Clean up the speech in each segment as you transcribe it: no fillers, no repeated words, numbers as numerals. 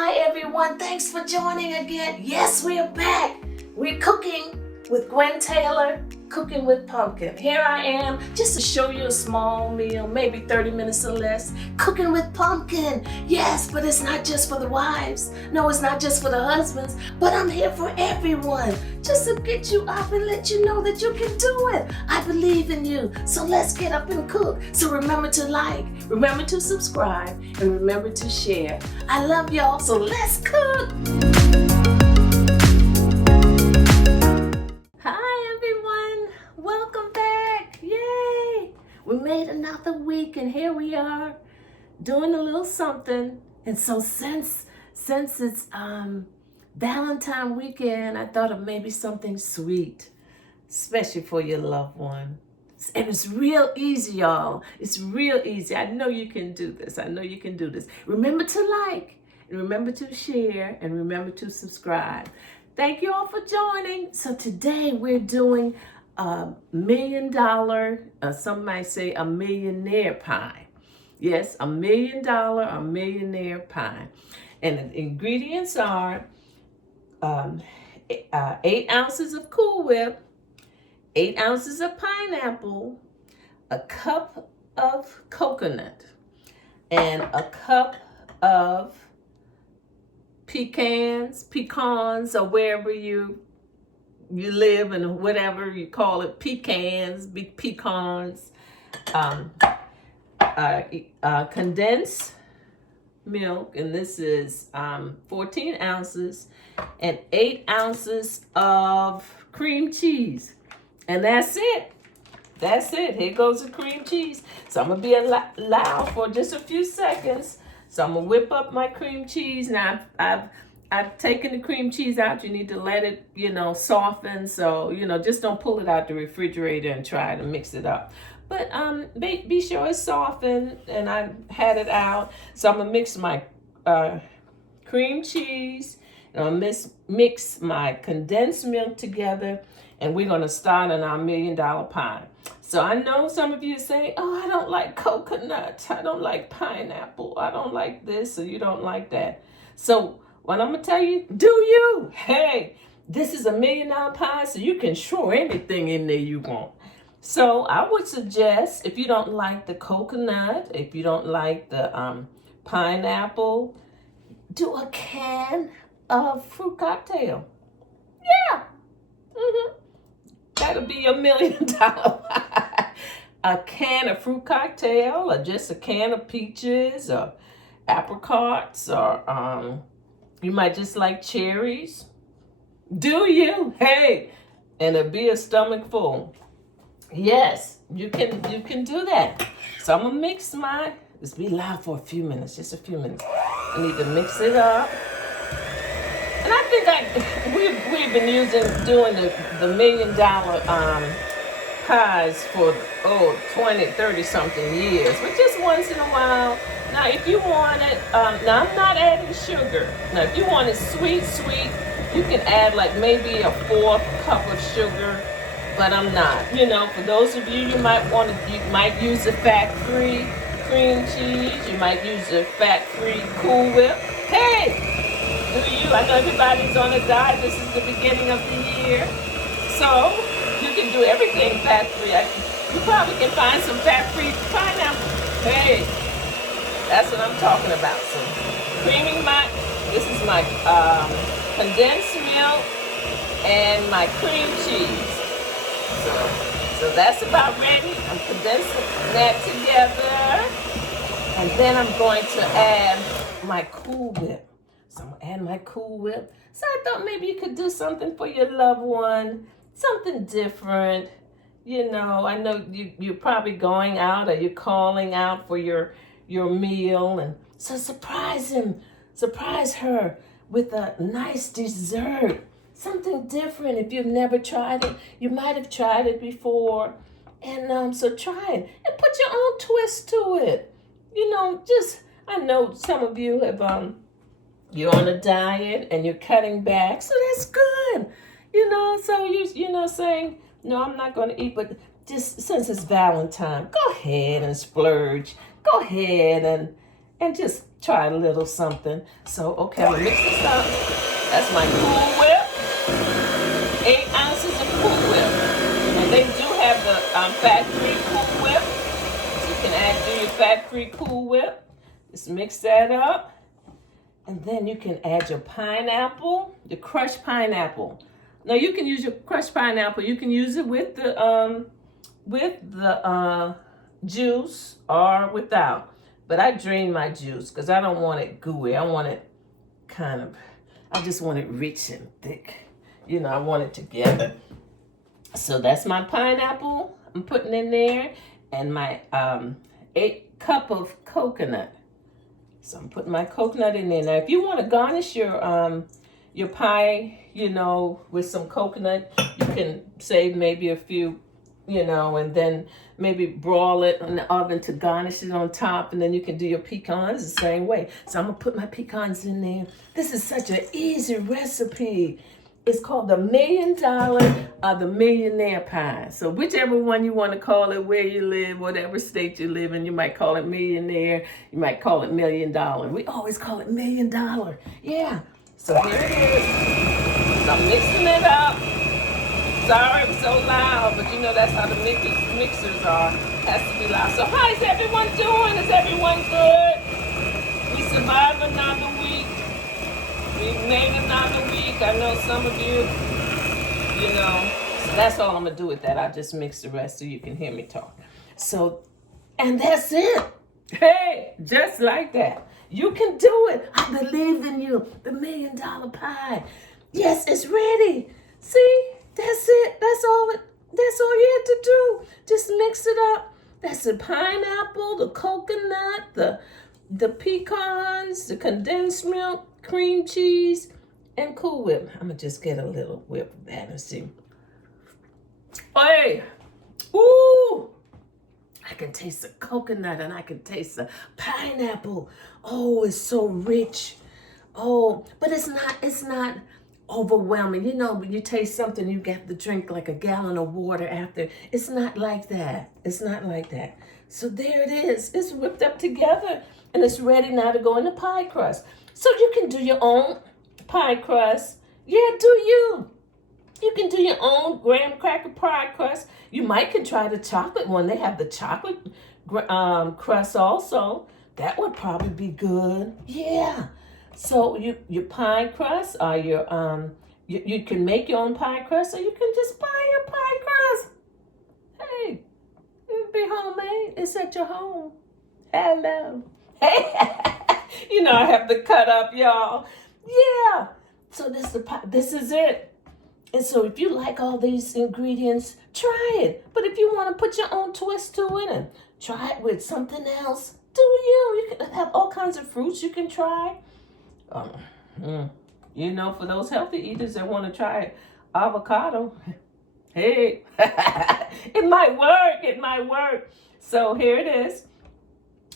Hi everyone, thanks for joining again. Yes, we are back. We're cooking with Gwen Taylor, cooking with pumpkin. Here I am, just to show you a small meal, maybe 30 minutes or less, cooking with pumpkin. Yes, but it's not just for the wives. No, it's not just for the husbands, but I'm here for everyone, just to get you up and let you know that you can do it. I believe in you, so let's get up and cook. So remember to like, remember to subscribe, and remember to share. I love y'all, so let's cook. Hi everyone, welcome back. Yay! We made another week and here we are doing a little something. And so since it's Valentine weekend, I thought of maybe something sweet, especially for your loved one. And it's real easy, y'all. It's real easy. I know you can do this. I know you can do this. Remember to like, and remember to share, and remember to subscribe. Thank you all for joining. So today we're doing $1 million, some might say a millionaire pie. Yes, $1 million, a millionaire pie. And the ingredients are 8 ounces of Cool Whip, 8 ounces of pineapple, a cup of coconut, and a cup of pecans, or wherever you live and whatever you call it, pecans, condensed milk, and this is 14 ounces, and 8 ounces of cream cheese. And that's it. That's it. Here goes the cream cheese. So I'm going to be loud for just a few seconds. So I'm going to whip up my cream cheese. Now, I've taken the cream cheese out. You need to let it, soften. So, just don't pull it out the refrigerator and try to mix it up. But be sure it's softened, and I had it out. So I'm going to mix my cream cheese, and I'm going to mix my condensed milk together, and we're going to start on our $1 million pie. So I know some of you say, oh, I don't like coconut. I don't like pineapple. I don't like this, or you don't like that. So what I'm going to tell you, do you? Hey, this is $1 million pie, so you can throw anything in there you want. So I would suggest, if you don't like the coconut, if you don't like the pineapple, do a can of fruit cocktail. Yeah. That'll be $1 million pie. A can of fruit cocktail, or just a can of peaches, or apricots, or you might just like cherries. Do you? Hey, and it'll be a stomach full. Yes, you can do that. So I'm gonna mix let's be loud for a few minutes, just a few minutes. I need to mix it up. And I think we've been doing the $1 million pies for 20, 30 something years, but just once in a while. Now if you want it, now I'm not adding sugar. Now if you want it sweet, you can add like maybe a 4th cup of sugar, but I'm not. For those of you, you might use a fat-free cream cheese, you might use a fat-free Cool Whip. Hey! Do you? I know everybody's on a diet. This is the beginning of the year. So, you can do everything fat-free. You probably can find some fat-free pineapple. Hey, that's what I'm talking about. So, this is my condensed milk and my cream cheese. So that's about ready. I'm condensing that together. And then I'm going to add my Cool Whip. So I'm going to add my Cool Whip. So I thought maybe you could do something for your loved one, something different. I know you're probably going out, or you're calling out for your meal. And so surprise him, surprise her with a nice dessert. Something different. If you've never tried it, you might have tried it before. And so try it and put your own twist to it. I know some of you have you're on a diet and you're cutting back, so that's good. So you're saying, no, I'm not going to eat, but just since it's Valentine, go ahead and splurge. Go ahead and and just try a little something. So, okay, I'm gonna mix this up. That's my Cool Whip. 8 ounces of Cool Whip. And they do have the fat-free Cool Whip. So you can do your fat-free Cool Whip. Just mix that up. And then you can add your pineapple, the crushed pineapple. Now you can use your crushed pineapple. You can use it with the juice or without. But I drain my juice because I don't want it gooey. I want it I just want it rich and thick. You know, I want it together. So that's my pineapple I'm putting in there, and my 8 cup of coconut. So I'm putting my coconut in there. Now, if you want to garnish your pie, you know, with some coconut, you can save maybe a few, you know, and then maybe broil it in the oven to garnish it on top, and then you can do your pecans the same way. So I'm gonna put my pecans in there. This is such an easy recipe. It's called the $1 million or the millionaire pie. So whichever one you want to call it, where you live, whatever state you live in, you might call it millionaire, you might call it $1 million. We always call it $1 million. Yeah. So here it is. So I'm mixing it up. Sorry I'm so loud, but you know that's how the mixers are. Has to be loud. So how is everyone doing? Is everyone good? We survived another week. We made another week. I know some of you, you know. So that's all I'm going to do with that. I just mix the rest so you can hear me talk. So, and that's it. Hey, just like that. You can do it. I believe in you. The $1 million pie. Yes, it's ready. See? That's it. That's all you have to do. Just mix it up. That's the pineapple, the coconut, the pecans, the condensed milk, cream cheese, and Cool Whip. I'm gonna just get a little whip of that and see. Hey, ooh! I can taste the coconut and I can taste the pineapple. Oh, it's so rich. Oh, but it's not overwhelming. You know, when you taste something, you get to drink like a gallon of water after. It's not like that. It's not like that. So there it is. It's whipped up together and it's ready now to go in the pie crust. So you can do your own pie crust. Yeah, do you. You can do your own graham cracker pie crust. You might can try the chocolate one. They have the chocolate crust also. That would probably be good. Yeah. So your pie crust or you can make your own pie crust, or you can just buy your pie crust. Hey, it'll be homemade. It's at your home. Hello. Hey, you know I have to cut up, y'all. Yeah. So this is it. And so if you like all these ingredients, try it. But if you want to put your own twist to it and try it with something else, do you. You can have all kinds of fruits you can try. You know, for those healthy eaters that want to try avocado, hey, it might work. It might work. So here it is.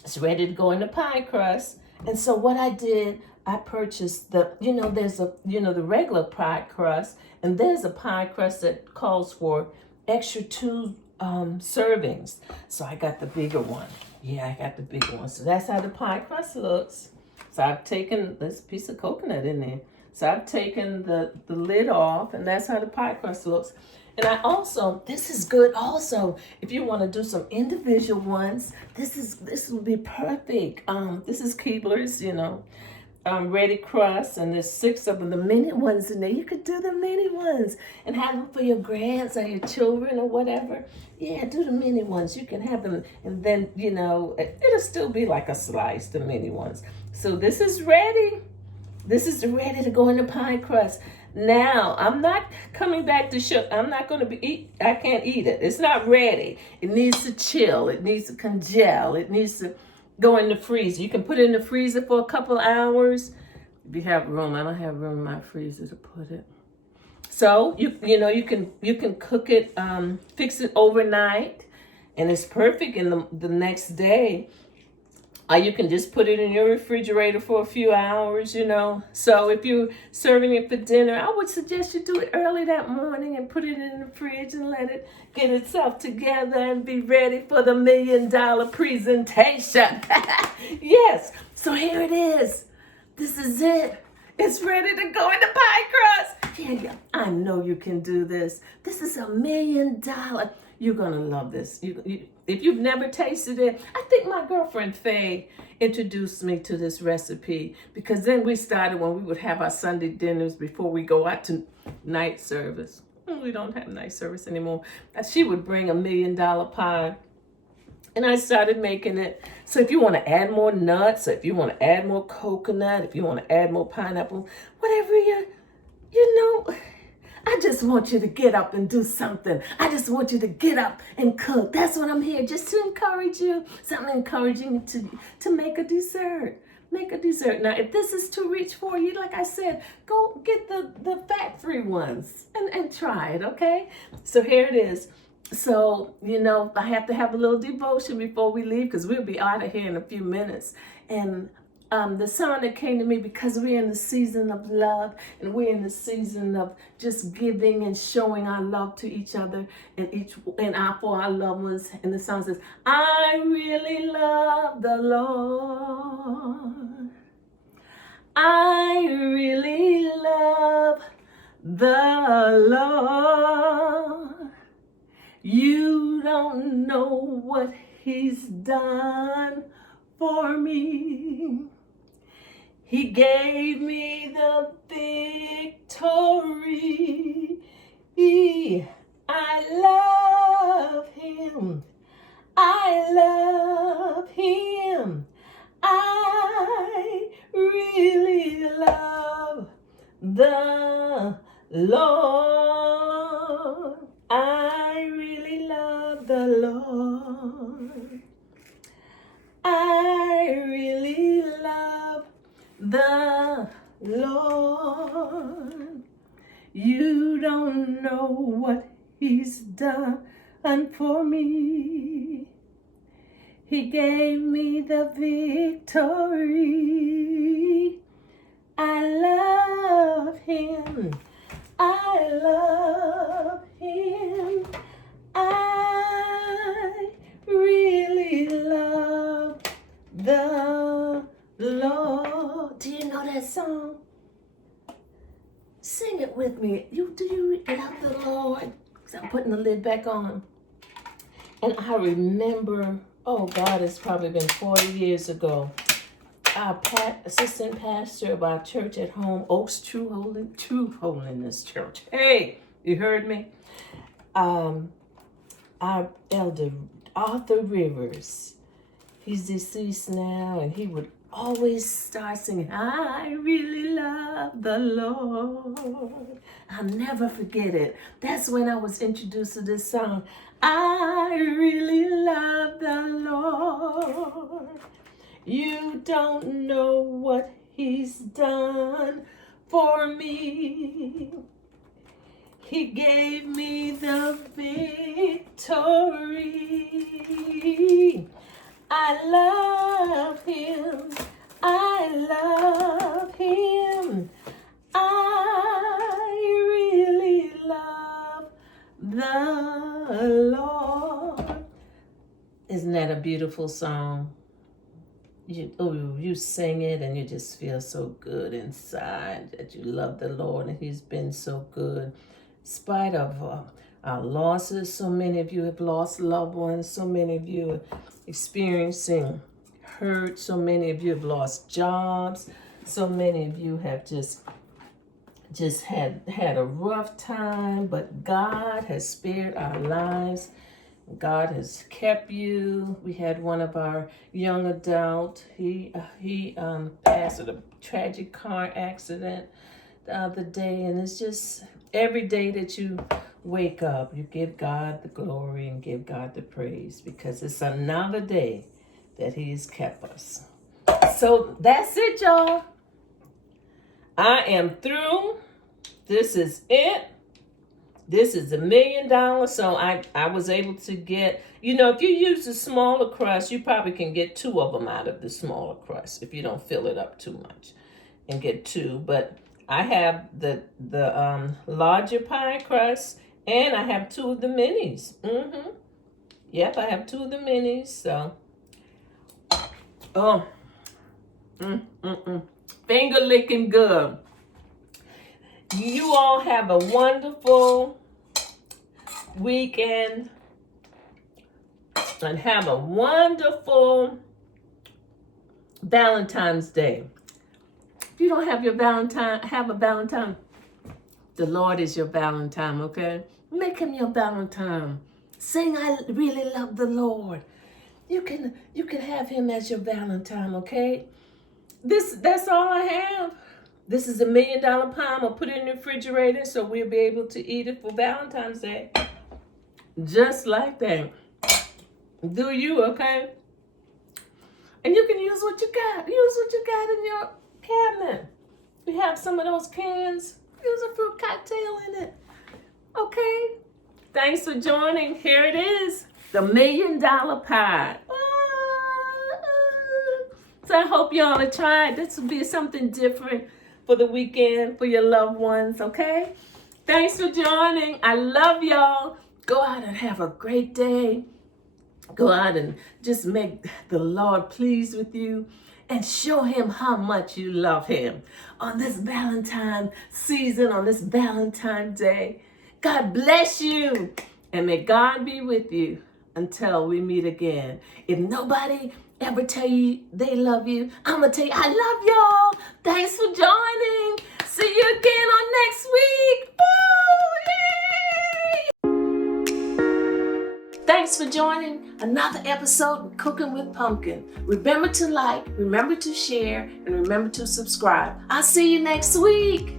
It's ready to go in the pie crust. And so what I did, I purchased there's the regular pie crust, and there's a pie crust that calls for extra 2 servings. So I got the bigger one. Yeah, I got the bigger one. So that's how the pie crust looks. So I've taken this piece of coconut in there. So I've taken the lid off, and that's how the pie crust looks. And I also, this is good also, if you want to do some individual ones, this will be perfect. This is Keebler's, ready crust, and there's 6 of them, the mini ones in there. You could do the mini ones and have them for your grands or your children or whatever. Yeah, do the mini ones. You can have them, and then, it'll still be like a slice, the mini ones. So this is ready. This is ready to go in the pie crust. Now, I'm not coming back to sugar. I'm not going to I can't eat it. It's not ready. It needs to chill. It needs to congel. It needs to go in the freezer. You can put it in the freezer for a couple hours. If you have room. I don't have room in my freezer to put it. So, you can cook it, fix it overnight, and it's perfect in the next day. Or you can just put it in your refrigerator for a few hours, you know. So if you're serving it for dinner, I would suggest you do it early that morning and put it in the fridge and let it get itself together and be ready for the $1 million presentation. Yes. So here it is. This is it. It's ready to go in the pie crust. Yeah, I know you can do this. This is $1 million. You're going to love this. If you've never tasted it, I think my girlfriend Faye introduced me to this recipe, because then we started when we would have our Sunday dinners before we go out to night service. We don't have night service anymore. She would bring $1 million pie, and I started making it. So if you want to add more nuts, if you want to add more coconut, if you want to add more pineapple, whatever you know, I just want you to get up and do something. I just want you to get up and cook. That's what I'm here, just to encourage you. Something encouraging to make a dessert. Make a dessert. Now, if this is too rich for you, like I said, go get the fat-free ones and try it, okay? So here it is. So, you know, I have to have a little devotion before we leave, because we'll be out of here in a few minutes. And the song that came to me, because we're in the season of love, and we're in the season of just giving and showing our love to each other for our loved ones. And the song says, I really love the Lord. I really love the Lord. You don't know what He's done for me. He gave me the victory. I love Him. I love Him. I really love the Lord. I really love the Lord. I really love the Lord. You don't know what He's done for me. He gave me the victory. I love Him. I love Him. I really love the Lord. Do you know that song? Sing it with me. Do you love the Lord? Because I'm putting the lid back on. And I remember, oh God, it's probably been 40 years ago. Our assistant pastor of our church at home, Oaks True Holiness Church. Hey, you heard me? Our elder, Arthur Rivers, he's deceased now, and he would always start singing, I really love the Lord. I'll never forget it. That's when I was introduced to this song. I really love the Lord. You don't know what He's done for me. He gave me the victory. I love Him. I love Him. I really love the Lord. Isn't that a beautiful song? You sing it and you just feel so good inside that you love the Lord and He's been so good. In spite of our losses, so many of you have lost loved ones, so many of you are experiencing hurt, so many of you have lost jobs, so many of you have just had a rough time, but God has spared our lives. God has kept you. We had one of our young adult. He passed in a tragic car accident the other day, and it's just every day that you wake up, you give God the glory and give God the praise, because it's another day that He has kept us. So that's it, y'all. I am through. This is it. This is $1 million, so I was able to get, if you use the smaller crust, you probably can get 2 of them out of the smaller crust if you don't fill it up too much and get 2. But I have the larger pie crust, and I have 2 of the minis. Yep, I have 2 of the minis, so. Oh, finger licking good. You all have a wonderful weekend and have a wonderful Valentine's Day. If you don't have your Valentine, have a Valentine. The Lord is your Valentine, okay? Make him your Valentine. Sing, I really love the Lord. You can have him as your Valentine, okay? That's all I have. This is $1 million pie. I'll put it in the refrigerator so we'll be able to eat it for Valentine's Day. Just like that. Do you, okay? And you can use what you got. Use what you got in your cabinet. We have some of those cans. Use a fruit cocktail in it. Okay? Thanks for joining. Here it is. The $1 million pie. So I hope y'all will try it. This will be something different for the weekend for your loved ones, okay? Thanks for joining. I love y'all. Go out and have a great day. Go out and just make the Lord pleased with you and show him how much you love him on this Valentine season, on this Valentine Day. God bless you, and may God be with you until we meet again. If nobody ever tell you they love you, I'm going to tell you I love y'all. Thanks for joining. See you again on next week. Woo! Yay! Thanks for joining another episode of Cooking with Pumpkin. Remember to like, remember to share, and remember to subscribe. I'll see you next week.